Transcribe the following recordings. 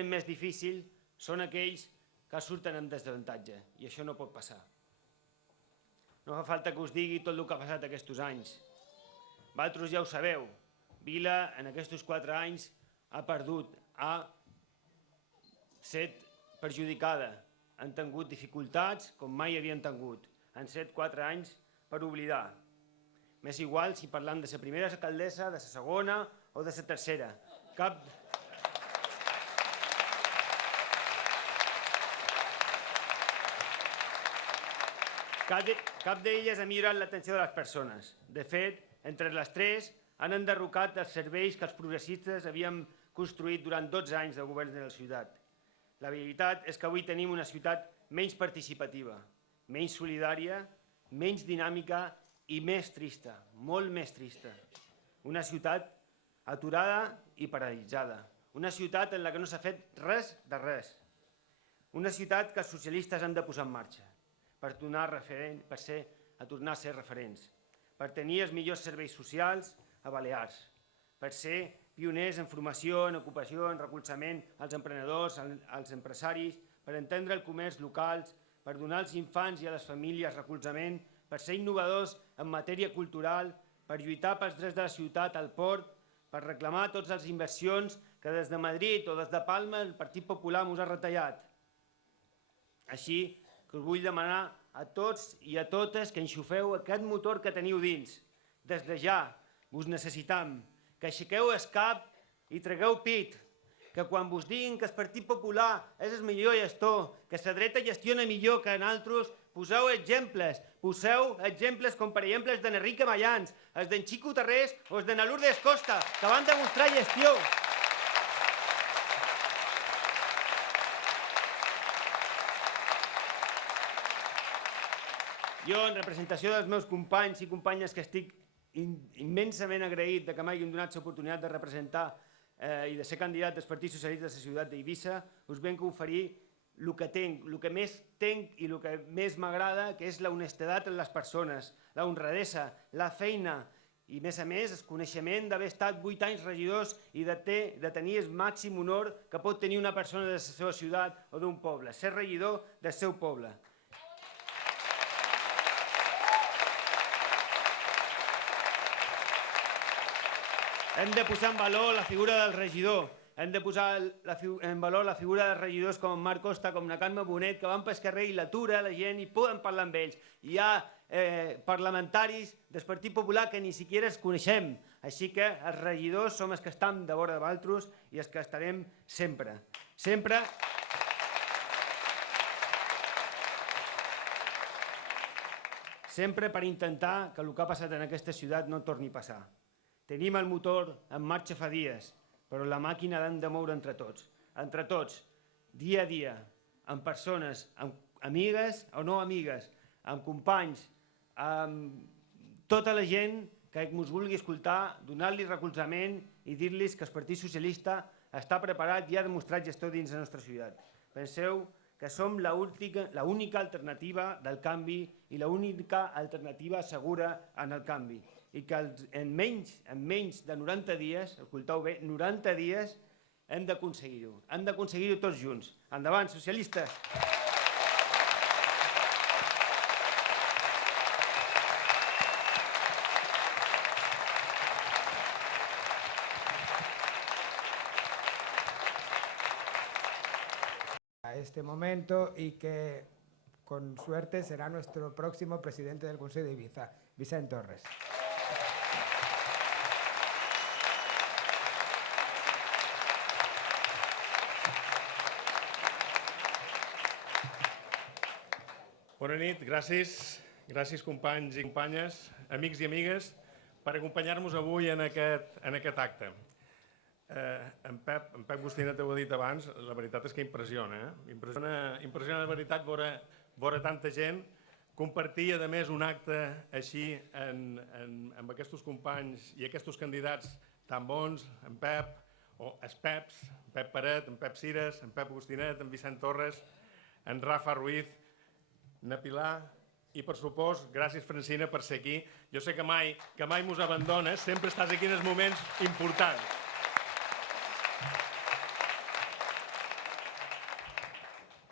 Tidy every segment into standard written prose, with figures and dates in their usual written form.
més difícil són aquells que surten amb desavantatge, i això no pot passar. No fa falta que us digui tot el que ha passat aquests anys. Vosaltres ja ho sabeu, Vila en aquests 4 anys ha perdut, ha set perjudicada, han tingut dificultats com mai havien tingut. Han set 4 anys per oblidar. M'és igual si parlam de la primera alcaldessa, de la segona o de la tercera. Cap d'elles ha millorat l'atenció de les persones. De fet, entre les 3 han enderrocat els serveis que els progressistes havíem construït durant 12 anys de govern de la ciutat. La veritat és que avui tenim una ciutat menys participativa, menys solidària, menys dinàmica i més trista, molt més trista. Una ciutat aturada i paralitzada. Una ciutat en la que no s'ha fet res de res. Una ciutat que els socialistes han de posar en marxa per tornar a ser referents, per tenir els millors serveis socials a Balears, per ser pioners en formació, en ocupació, en recolzament als emprenedors, als empresaris, per entendre el comerç local, per donar als infants i a les famílies recolzament, per ser innovadors en matèria cultural, per lluitar pels drets de la ciutat al port, per reclamar totes les inversions que des de Madrid o des de Palma el Partit Popular us ha retallat. Així que us vull demanar a tots i a totes que enxufeu aquest motor que teniu dins. Des de ja us necessitam, que aixequeu el cap i tregueu pit, que quan vos diguin que el Partit Popular és el millor gestor, que la dreta gestiona millor que nosaltres, poseu exemples com per exemple els d'en Enrique Mayans, els d'en Xico Tarrés o els d'en Lourdes Costa, que van demostrar gestió. Jo, en representació dels meus companys i companyes, que estic immensament agraït que m'hagin donat l'oportunitat de representar i de ser candidat del Partit Socialista de la ciutat d'Eivissa, us venc a oferir el que tenc, el que més tenc i el que més m'agrada, que és la honestedat en les persones, la honradesa, la feina i, a més, el coneixement d'haver estat 8 anys regidors i de tenir el màxim honor que pot tenir una persona de la seva ciutat o d'un poble, ser regidor del seu poble. Hem de posar en valor la figura del regidor, hem de posar en valor la figura dels regidors com en Marc Costa, com la Carme Bonet, que van pel carrer i l'atura la gent i poden parlar amb ells. Hi ha parlamentaris del Partit Popular que ni siquiera els coneixem, així que els regidors som els que estem de vora de vosaltres i els que estarem sempre. Sempre per intentar que el que ha passat en aquesta ciutat no torni a passar. Tenim el motor en marxa fa dies, però la màquina l'hem de moure entre tots, dia a dia, amb persones, amb amigues o no amigues, amb companys, amb tota la gent que ens vulgui escoltar, donar-li recolzament i dir-los que el Partit Socialista està preparat i ha demostrat gestor dins la nostra ciutat. Penseu que som l'única alternativa del canvi i l'única alternativa segura en el canvi. I que en menys de 90 dies, escolteu bé, 90 dies, hem d'aconseguir-ho. Hem d'aconseguir-ho tots junts. Endavant, socialistes! A este momento y que con suerte será nuestro próximo presidente del Consejo de Ibiza, Vicent Torres. Bona nit, gràcies companys i companyes, amics i amigues, per acompanyar-nos avui en aquest acte. En Pep Gustinet ho ha dit abans, la veritat és que impressiona. Impressiona de veritat veure tanta gent, compartir a més un acte així amb aquests companys i aquests candidats tan bons, en Pep, o els Peps, en Pep Paret, en Pep Cires, en Pep Gustinet, en Vicent Torres, en Rafa Ruiz, na Pilar i, per supost, gràcies, Francina, per ser aquí. Jo sé que mai mos abandones, sempre estàs aquí en els moments importants.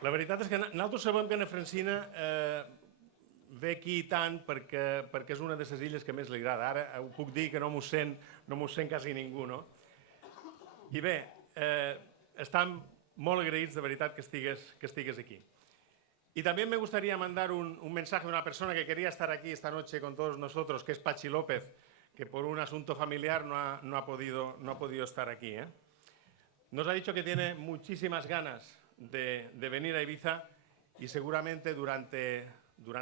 La veritat és que nosaltres sabem que Anna Francina ve aquí tant perquè és una de les illes que més li agrada. Ara ho puc dir que no m'ho sent quasi ningú, no? I bé, estem molt agraïts de veritat que estigues aquí. Y también me gustaría mandar un mensaje a una persona que quería estar aquí esta noche con todos nosotros, que es Pachi López, que por un asunto familiar no ha podido estar aquí. Nos ha dicho que tiene muchísimas ganas de venir a Ibiza y seguramente durante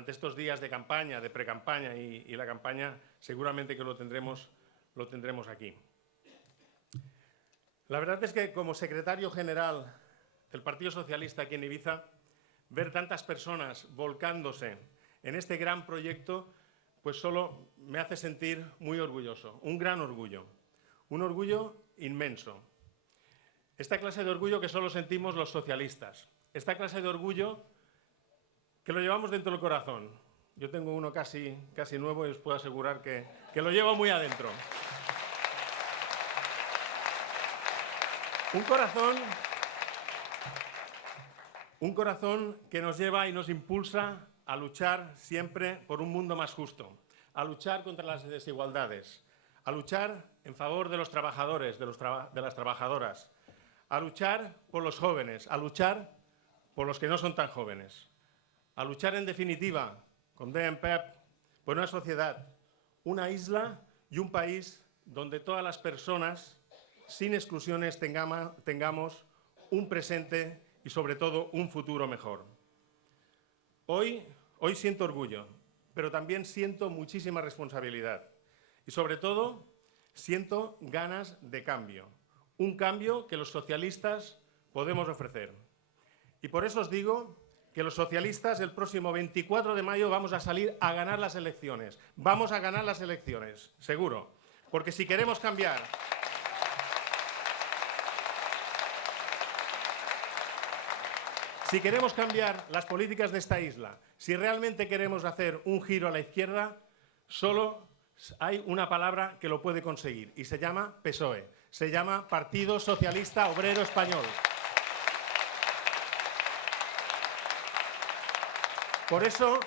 estos días de campaña, de pre-campaña y la campaña, seguramente que lo tendremos aquí. La verdad es que como secretario general del Partido Socialista aquí en Ibiza, ver tantas personas volcándose en este gran proyecto, pues solo me hace sentir muy orgulloso, un gran orgullo, un orgullo inmenso. Esta clase de orgullo que solo sentimos los socialistas, esta clase de orgullo que lo llevamos dentro del corazón. Yo tengo uno casi nuevo y os puedo asegurar que lo llevo muy adentro. Un corazón que nos lleva y nos impulsa a luchar siempre por un mundo más justo, a luchar contra las desigualdades, a luchar en favor de los trabajadores, de las trabajadoras, a luchar por los jóvenes, a luchar por los que no son tan jóvenes, a luchar en definitiva, con deia en Pep, por una sociedad, una isla y un país donde todas las personas, sin exclusiones, tengamos un presente y sobre todo un futuro mejor. Hoy siento orgullo, pero también siento muchísima responsabilidad y sobre todo siento ganas de cambio, un cambio que los socialistas podemos ofrecer. Y por eso os digo que los socialistas el próximo 24 de mayo vamos a salir a ganar las elecciones. Vamos a ganar las elecciones, seguro, porque si queremos cambiar las políticas de esta isla, si realmente queremos hacer un giro a la izquierda, solo hay una palabra que lo puede conseguir y se llama PSOE, se llama Partido Socialista Obrero Español. Por eso,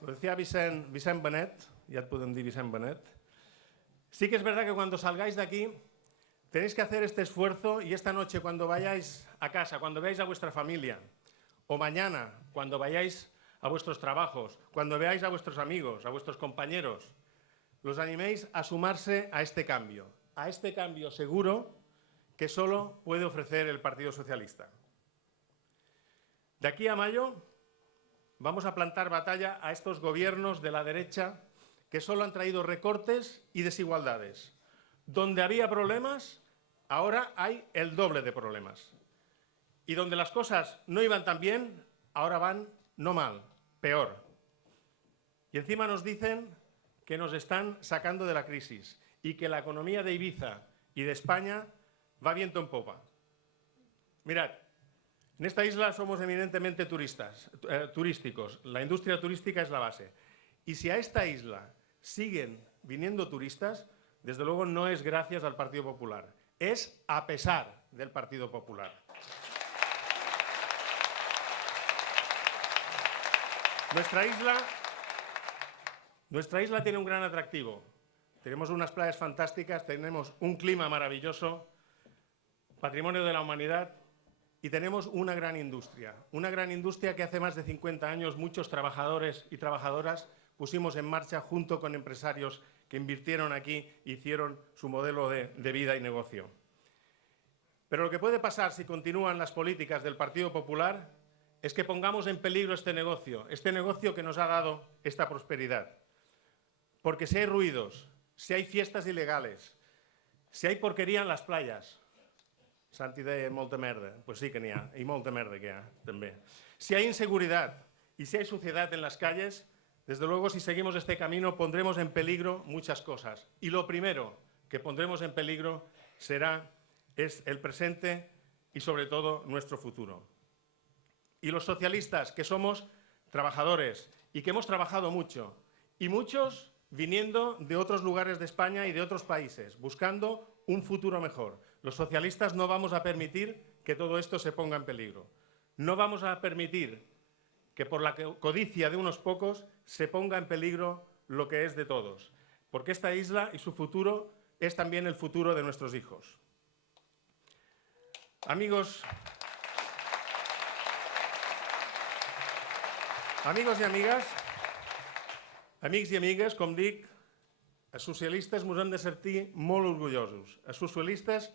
lo decía Vicent Benet, ya te pueden decir Vicent Benet, sí que es verdad que cuando salgáis de aquí tenéis que hacer este esfuerzo y esta noche cuando vayáis a casa, cuando veáis a vuestra familia, o mañana cuando vayáis a vuestros trabajos, cuando veáis a vuestros amigos, a vuestros compañeros, los animéis a sumarse a este cambio seguro que solo puede ofrecer el Partido Socialista. De aquí a mayo vamos a plantar batalla a estos gobiernos de la derecha que solo han traído recortes y desigualdades. Donde había problemas, ahora hay el doble de problemas. Y donde las cosas no iban tan bien, ahora van no mal, peor. Y encima nos dicen que nos están sacando de la crisis y que la economía de Ibiza y de España va viento en popa. Mirad, en esta isla somos eminentemente turísticos. La industria turística es la base. Y si a esta isla siguen viniendo turistas, desde luego no es gracias al Partido Popular, es a pesar del Partido Popular. Nuestra isla tiene un gran atractivo. Tenemos unas playas fantásticas, tenemos un clima maravilloso, patrimonio de la humanidad y tenemos una gran industria que hace más de 50 años muchos trabajadores y trabajadoras pusimos en marcha junto con empresarios que invirtieron aquí e hicieron su modelo de vida y negocio. Pero lo que puede pasar si continúan las políticas del Partido Popular es que pongamos en peligro este negocio que nos ha dado esta prosperidad. Porque si hay ruidos, si hay fiestas ilegales, si hay porquería en las playas, Santi deia molta merda, pues sí que n'hi ha, i molta merda que hi ha, també. Si hay inseguridad y si hay suciedad en las calles, desde luego, si seguimos este camino, pondremos en peligro muchas cosas. Y lo primero que pondremos en peligro es el presente y, sobre todo, nuestro futuro. Y los socialistas, que somos trabajadores y que hemos trabajado mucho, y muchos viniendo de otros lugares de España y de otros países, buscando un futuro mejor. Los socialistas no vamos a permitir que todo esto se ponga en peligro. No vamos a permitir que por la codicia de unos pocos se ponga en peligro lo que es de todos, porque esta isla y su futuro es también el futuro de nuestros hijos. Amigos i amigues, amics i amigues, com dic, els socialistes ens hem de sentir molt orgullosos. Els socialistes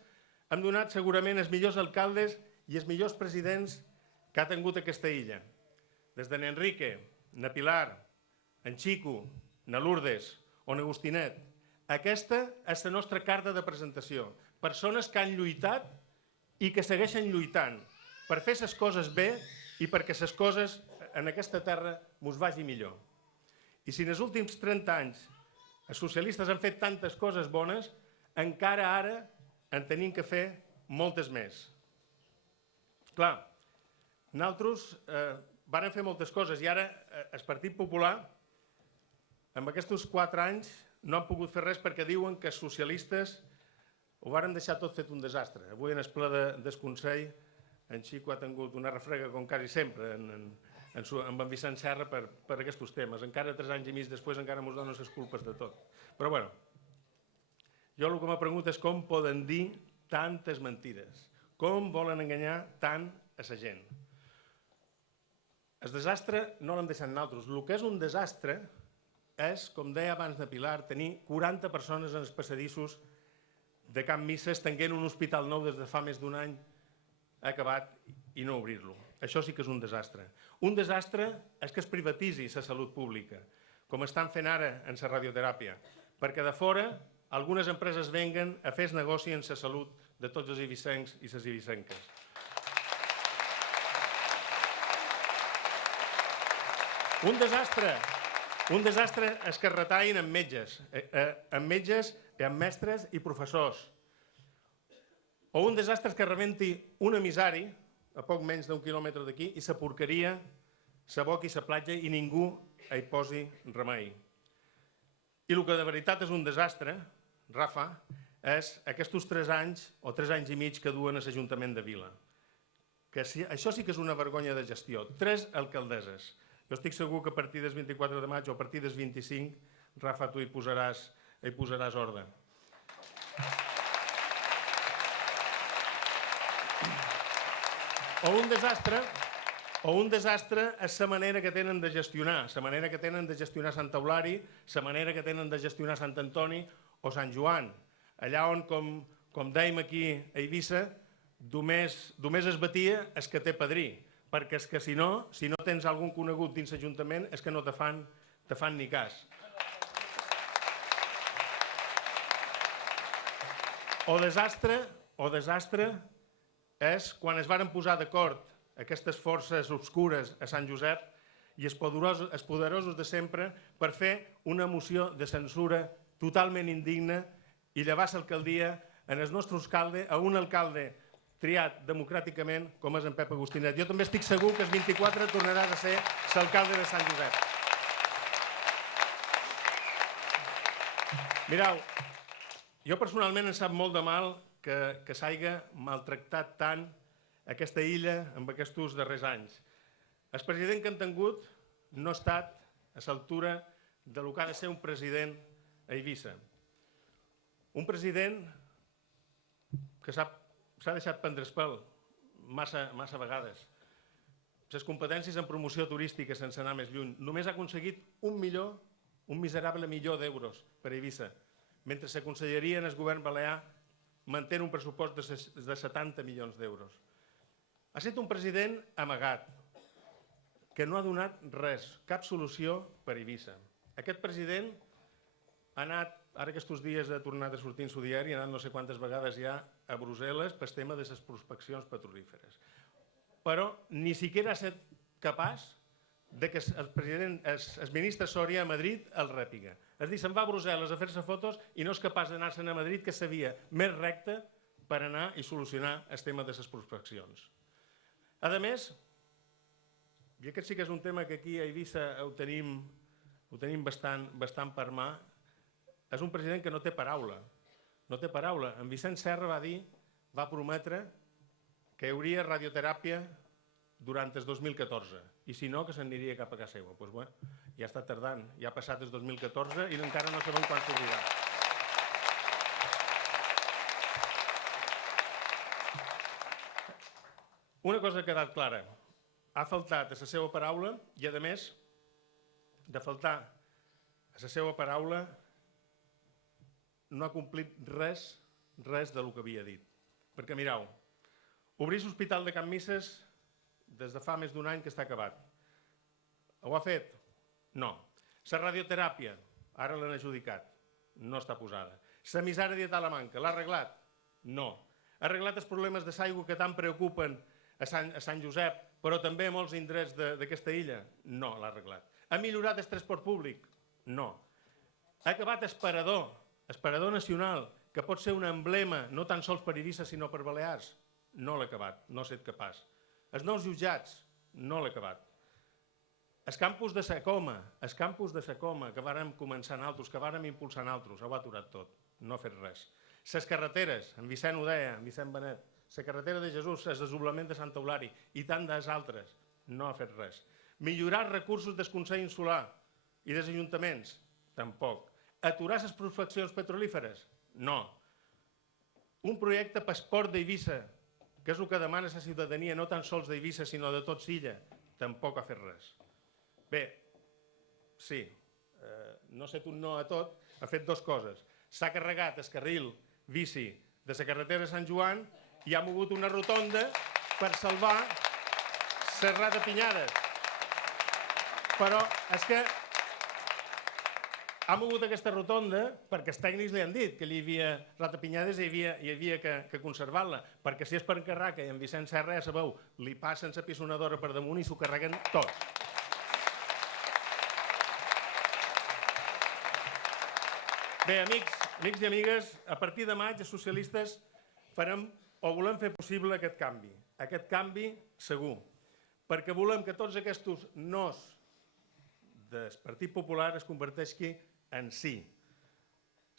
hem donat segurament els millors alcaldes i els millors presidents que ha tingut aquesta illa. Des de n'Enrique, na Pilar, en Xico, na Lourdes o na Agustinet. Aquesta és la nostra carta de presentació. Persones que han lluitat i que segueixen lluitant per fer les coses bé i perquè les coses en aquesta terra ens vagi millor. I si en els últims 30 anys els socialistes han fet tantes coses bones, encara ara en tenim que fer moltes més. Clar, nosaltres vàrem fer moltes coses i ara el Partit Popular en aquests 4 anys no han pogut fer res perquè diuen que els socialistes ho varen deixar tot fet un desastre. Avui en el ple del Consell en Xico ha tingut una refrega com quasi sempre amb en Vicent Serra per aquests temes. Encara 3 anys i mig després encara ens donen les culpes de tot. Però bueno, jo el que me pregunto és com poden dir tantes mentides, com volen enganyar tant a la gent. El desastre no l'hem deixat nosaltres. El que és un desastre és, com deia abans de Pilar, tenir 40 persones en els passadissos de Can Misses tenint un hospital nou des de fa més d'un any acabat i no obrir-lo. Això sí que és un desastre. Un desastre és que es privatitzi la salut pública, com estan fent ara en la radioteràpia, perquè de fora algunes empreses venguen a fer negoci en la salut de tots els ibicencs i les ibicenques. Un desastre és que es retallin amb metges i amb mestres i professors. O un desastre és que rebenti un emissari a poc menys d'1 quilòmetre d'aquí i la porqueria s'aboqui a la platja i ningú hi posi remei. I el que de veritat és un desastre, Rafa, és aquests 3 anys o 3 anys i mig que duen a l'Ajuntament de Vila. Això sí que és una vergonya de gestió. 3 alcaldesses. Jo estic segur que a partir del 24 de maig o a partir del 25, Rafa, tu hi posaràs ordre. O un desastre és la manera que tenen de gestionar, la manera que tenen de gestionar Sant Eulari, la manera que tenen de gestionar Sant Antoni o Sant Joan. Allà on, com dèiem aquí a Eivissa, només es batia el que té padrí, perquè és que si no tens algun conegut dins l'Ajuntament és que no te fan ni cas. O desastre és quan es varen posar d'acord aquestes forces obscures a Sant Josep i els poderosos de sempre per fer una moció de censura totalment indigna i llevar l'alcaldia en el nostre alcalde, a un alcalde triat democràticament com és en Pep Agustinet. Jo també estic segur que el 24 tornaràs a ser l'alcalde de Sant Josep. Mireu, jo personalment em sap molt de mal que s'hagi maltractat tant aquesta illa en aquests darrers anys. El president que han tingut no ha estat a l'altura del que ha de ser un president a Eivissa. Un president que s'ha deixat prendre el pèl massa vegades. Les competències en promoció turística sense anar més lluny. Només ha aconseguit un miserable milió d'euros per a Eivissa, mentre la conselleria en el govern balear manté un pressupost de 70 milions d'euros. Ha estat un president amagat, que no ha donat res, cap solució per a Eivissa. Aquest president ha anat, ara aquests dies ha tornat a sortir en su diari, ha anat no sé quantes vegades ja a Brussel·les pel tema de les prospeccions petrolíferes. Però ni siquiera ha estat capaç que el ministre Soria a Madrid el rèpiga. És a dir, se'n va a Brussel·les a fer-se fotos i no és capaç d'anar-se'n a Madrid, que és la via més recta per anar i solucionar el tema de les prospeccions. A més, i aquest sí que és un tema que aquí a Eivissa ho tenim bastant per mà, és un president que no té paraula. No té paraula. En Vicent Serra va prometre que hi hauria radioteràpia durant el 2014, i si no, que s'aniria cap a casa seva. Doncs bé, ja està tardant, ja ha passat el 2014 i encara no sabem quan s'obrirà. Una cosa ha quedat clara, ha faltat a la seva paraula i, a més, de faltar a la seva paraula, no ha complit res del que havia dit. Perquè, mireu, obrir l'Hospital de Can Misses des de fa més d'un any que està acabat. Ho ha fet? No. La radioteràpia, ara l'han adjudicat, no està posada. La misèria dietal a manca, l'ha arreglat? No. Ha arreglat els problemes de l'aigua que tant preocupen a Sant Josep, però també a molts indrets d'aquesta illa? No, l'ha arreglat. Ha millorat el transport públic? No. Ha acabat el parador nacional, que pot ser un emblema no tan sols per Eivissa sinó per Balears? No l'ha acabat, no ha estat capaç. Els nous jutjats? No l'ha acabat. El campus de Sa Coma, que vàrem començar nosaltres, que vàrem impulsar nosaltres, ho ha aturat tot, no ha fet res. Les carreteres, en Vicent ho deia, en Vicent Benet, la carretera de Jesús, el desdoblament de Sant Eulari i tant d'altres, no ha fet res. Millorar els recursos del Consell Insular i dels ajuntaments? Tampoc. Aturar les prospeccions petrolíferes? No. Un projecte Passport d'Eivissa, que és el que demana la ciutadania no tan sols d'Eivissa sinó de tot l'illa, tampoc ha fet res. Bé, sí, no ha set un no a tot, ha fet dues coses. S'ha carregat el carril bici de la carretera de Sant Joan i ha mogut una rotonda per salvar les ratapinyades. Però és que ha mogut aquesta rotonda perquè els tècnics li han dit que hi havia ratapinyades i hi havia que conservar-la, perquè si és per Carraca i en Vicent Serra, ja sabeu, li passen la pissonadora per damunt i s'ho carreguen tot. Bé, amics i amigues, a partir de maig els socialistes farem o volem fer possible aquest canvi segur, perquè volem que tots aquests nos del Partit Popular es converteixi en sí.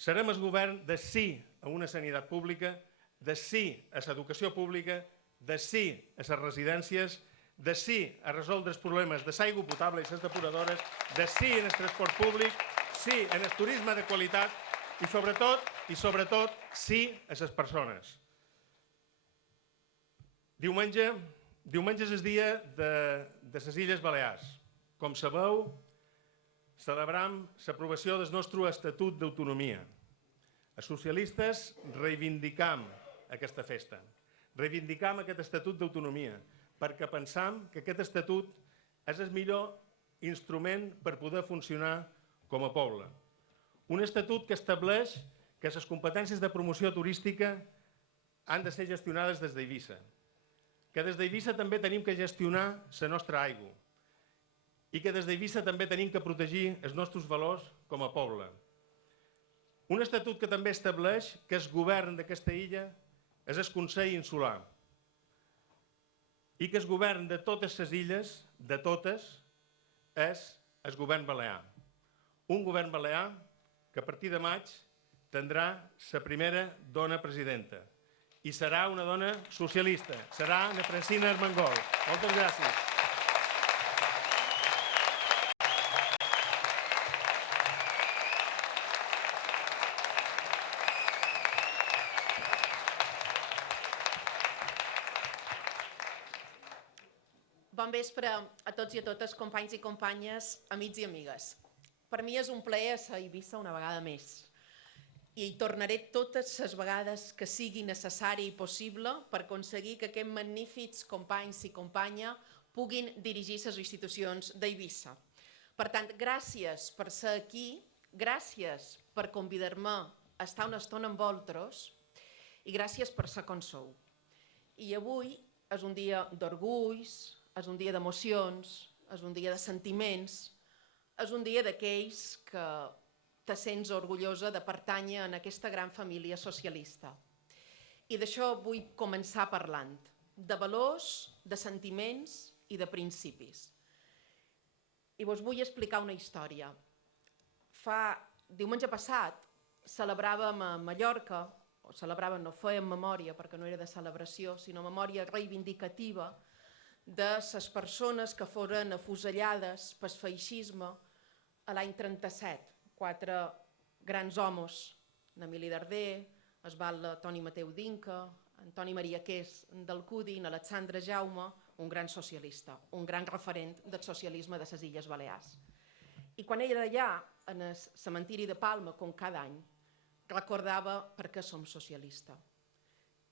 Serem el govern de sí a una sanitat pública, de sí a l'educació pública, de sí a les residències, de sí a resoldre els problemes de l'aigua potable i les depuradores, de sí en el transport públic, sí en el turisme de qualitat i sobretot sí a les persones. Diumenge és el dia de les Illes Balears. Com sabeu, celebram l'aprovació del nostre Estatut d'Autonomia. Els socialistes reivindicam aquesta festa, reivindicam aquest Estatut d'Autonomia, perquè pensam que aquest Estatut és el millor instrument per poder funcionar com a poble. Un Estatut que estableix que les competències de promoció turística han de ser gestionades des d'Eivissa, que des d'Eivissa també tenim que gestionar la nostra aigua i que des d'Eivissa també tenim que protegir els nostres valors com a poble. Un estatut que també estableix que el govern d'aquesta illa és el Consell Insular i que el govern de totes les illes, de totes, és el govern balear. Un govern balear que a partir de maig tindrà la primera dona presidenta i serà una dona socialista, serà Ana Francina Armengol. Moltes gràcies. Bon vespre a tots i a totes, companys i companyes, amics i amigues. Per mi és un plaer ser a Eivissa una vegada més i hi tornaré totes les vegades que sigui necessari i possible per aconseguir que aquests magnífics companys i companyes puguin dirigir les institucions d'Eivissa. Per tant, gràcies per ser aquí, gràcies per convidar-me a estar una estona amb vosaltres i gràcies per ser com sou. I avui és un dia d'orgulls, és un dia d'emocions, és un dia de sentiments, és un dia d'aquells que te sents orgullosa de pertànyer a aquesta gran família socialista. I d'això vull començar parlant, de valors, de sentiments i de principis. I vos vull explicar una història. Diumenge passat celebràvem a Mallorca, o celebràvem, no fèiem memòria perquè no era de celebració, sinó memòria reivindicativa, de les persones que foren afusellades pel feixisme a l'any 37. 4 grans homes, Emili Darder, es batlle Toni Mateu d'Inca, Antoni Maria Qués d'Alcúdia, Alexandre Jaume, un gran socialista, un gran referent del socialisme de les Illes Balears. I quan era allà, en el cementiri de Palma, com cada any, recordava per què som socialistes.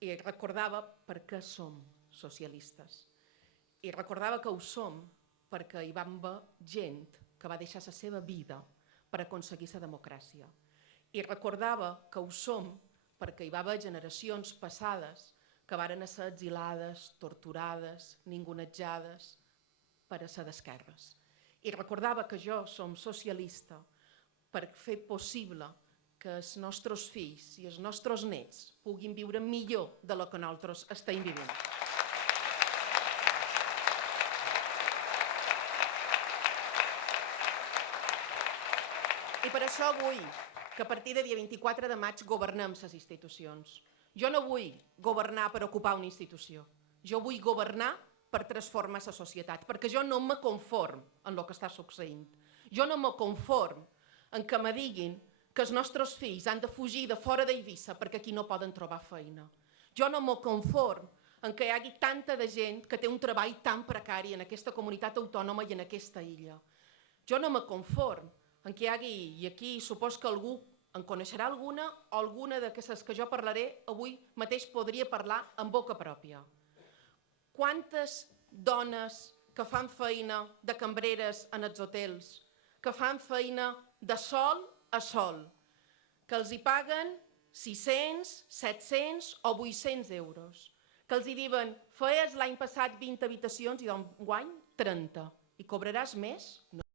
I recordava per què som socialistes. I recordava que ho som perquè hi vam haver gent que va deixar la seva vida per aconseguir la democràcia. I recordava que ho som perquè hi va haver generacions passades que varen ser exilades, torturades, ningunejades per a ser d'esquerres. I recordava que jo som socialista per fer possible que els nostres fills i els nostres nets puguin viure millor de lo que nosaltres estem vivint. I per això vull que a partir del dia 24 de maig governem les institucions. Jo no vull governar per ocupar una institució. Jo vull governar per transformar la societat, perquè jo no me conform en el que està succeint. Jo no me conform en que me diguin que els nostres fills han de fugir de fora d'Eivissa perquè aquí no poden trobar feina. Jo no me conform en que hi hagi tanta de gent que té un treball tan precari en aquesta comunitat autònoma i en aquesta illa. Jo no me conform en que hi hagi, i aquí supos que algú en coneixerà alguna o alguna d'aquestes que jo parlaré avui mateix podria parlar en boca pròpia. Quantes dones que fan feina de cambreres en els hotels, que fan feina de sol a sol, que els hi paguen 600, 700 o 800 euros, que els hi diuen feies l'any passat 20 habitacions i d'enguany 30 i cobraràs més? No.